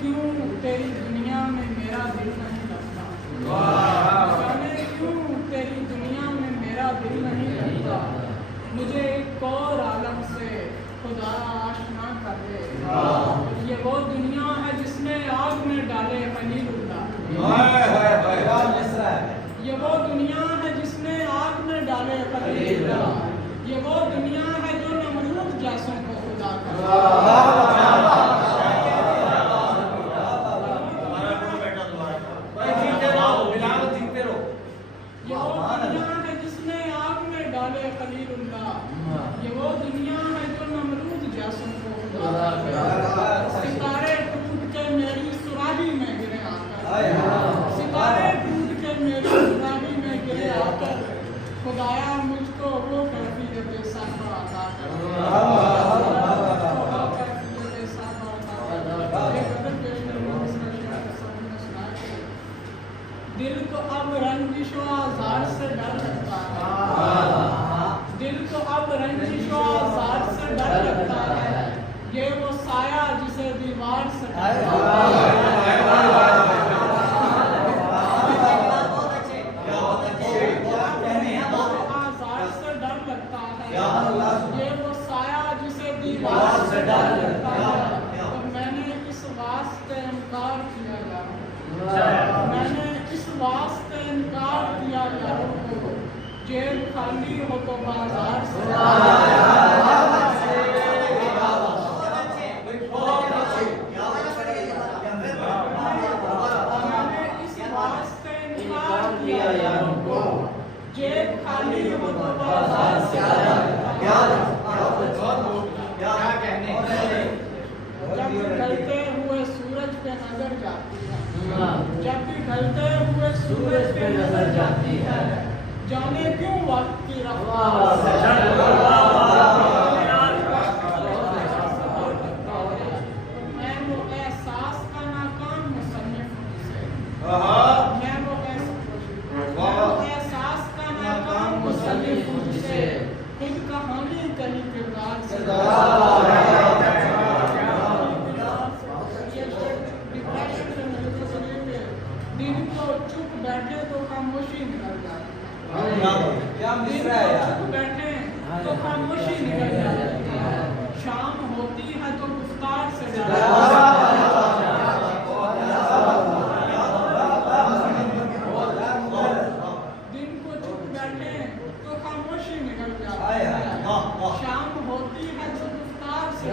क्यों तेरी दुनिया में मेरा दिल नहीं लगता, जाने क्यों तेरी दुनिया में मेरा दिल नहीं लगता। मुझे एक और आलम से खुदा आशना कर दे। ये वो दुनिया है जिसने आग में डाले खलीलुल्लाह, ये वो दुनिया है जिसने आग में डाले खलीलुल्लाह, ये वो दुनिया है जो नमरूद जैसों को खुदा कर। ये वो दुनिया है जिसने आग में डाले खलीलुल्लाह, ये वो दुनिया है जो नमरूद जैसों को खुदा कर। सितारे टूट के मेरी सुराही में गिरे आकर, सितारे टूट के मेरी सुराही में गिरे आकर, खुदाया मुझको वो कैफियत साफा अता कर। दिल को अब रंजिशो आज़ार से डर लगता है, दिल को अब रंजिशो आज़ार से डर लगता है, ये वो साया जिसे दीवार से आज़ार से डर लगता है, ये वो साया जिसे दीवार से डर लगता है। तो मैंने इस वास्ते इनकार किया यारों, मैंने इस वास्ते इनकार किया यारों को, जेब खाली हो तो बाजार से जेब खाली हो तो बाजार से जब ढलते हुए सूरज पे नजर जाती है, जब भी ढलते हुए सूरज पे नजर जाती है, जाने क्यों वक्त की मैं वो एहसास का नाकाम मुसन्निफ से, मैं वो एहसास का नाकाम मुसन्निफ से, खुद कहानी कहीं किरदार से दिन को चुप बैठे तो खामोशी निकल जाती है, दिन को चुप बैठे तो खामोशी निकल जाती है, शाम होती है तो गुफ्तार से दिन को चुप बैठे तो खामोशी निकल जाती है, शाम होती है तो गुफ्तार से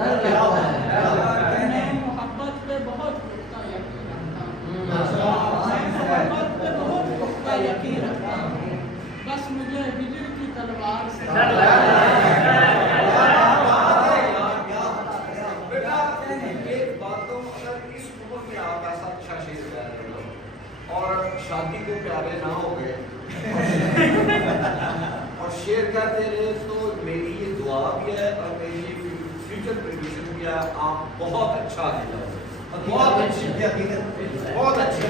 मैं मोहब्बत पे बहुत पुख्ता यकीन रखता हूँ, मोहब्बत पे बहुत पुख्ता यकीन रखता हूँ, बस मुझे हिजर की तलवार से एक बात तो अगर इस उम्र में आप ऐसा अच्छा शेर गा रहे हो और शादी को प्यारे ना हो गए और शेर कहते रहे, तो मेरी ये दुआ भी है और मेरी ये फ्यूचर प्रेडिक्शन भी है, आप बहुत अच्छा है, बहुत अच्छी, बहुत अच्छी।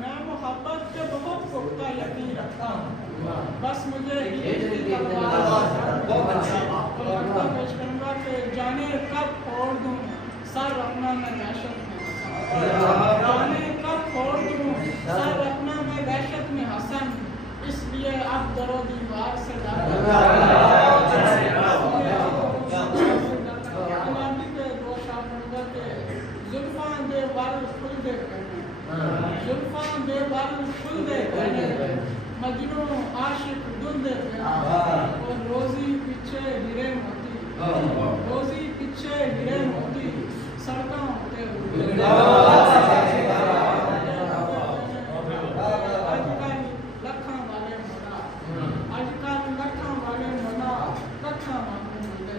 मैं मोहब्बत पे बहुत पुख्ता यकीन रखता हूँ, बस मुझे हिजर की तलवार पेश करूँगा कि जाने कब फोड़ दूँ सर अपना मैं दहशत में, जाने कब फोड़ दूँ सर अपना मैं दहशत में हसन, इसलिए अब दरो दीवार से जुल्फान दे वाल फुल दे जुल्फान दे वाल फुल दे मजनू आशिक दुल दे और रोजी पीछे हीरे मोती, रोजी पीछे हीरे मोती सड़कों होते आजकल लखा वाले मोड़ा, आजकल लखा वाले मोड़ा लखा मांगू मिलते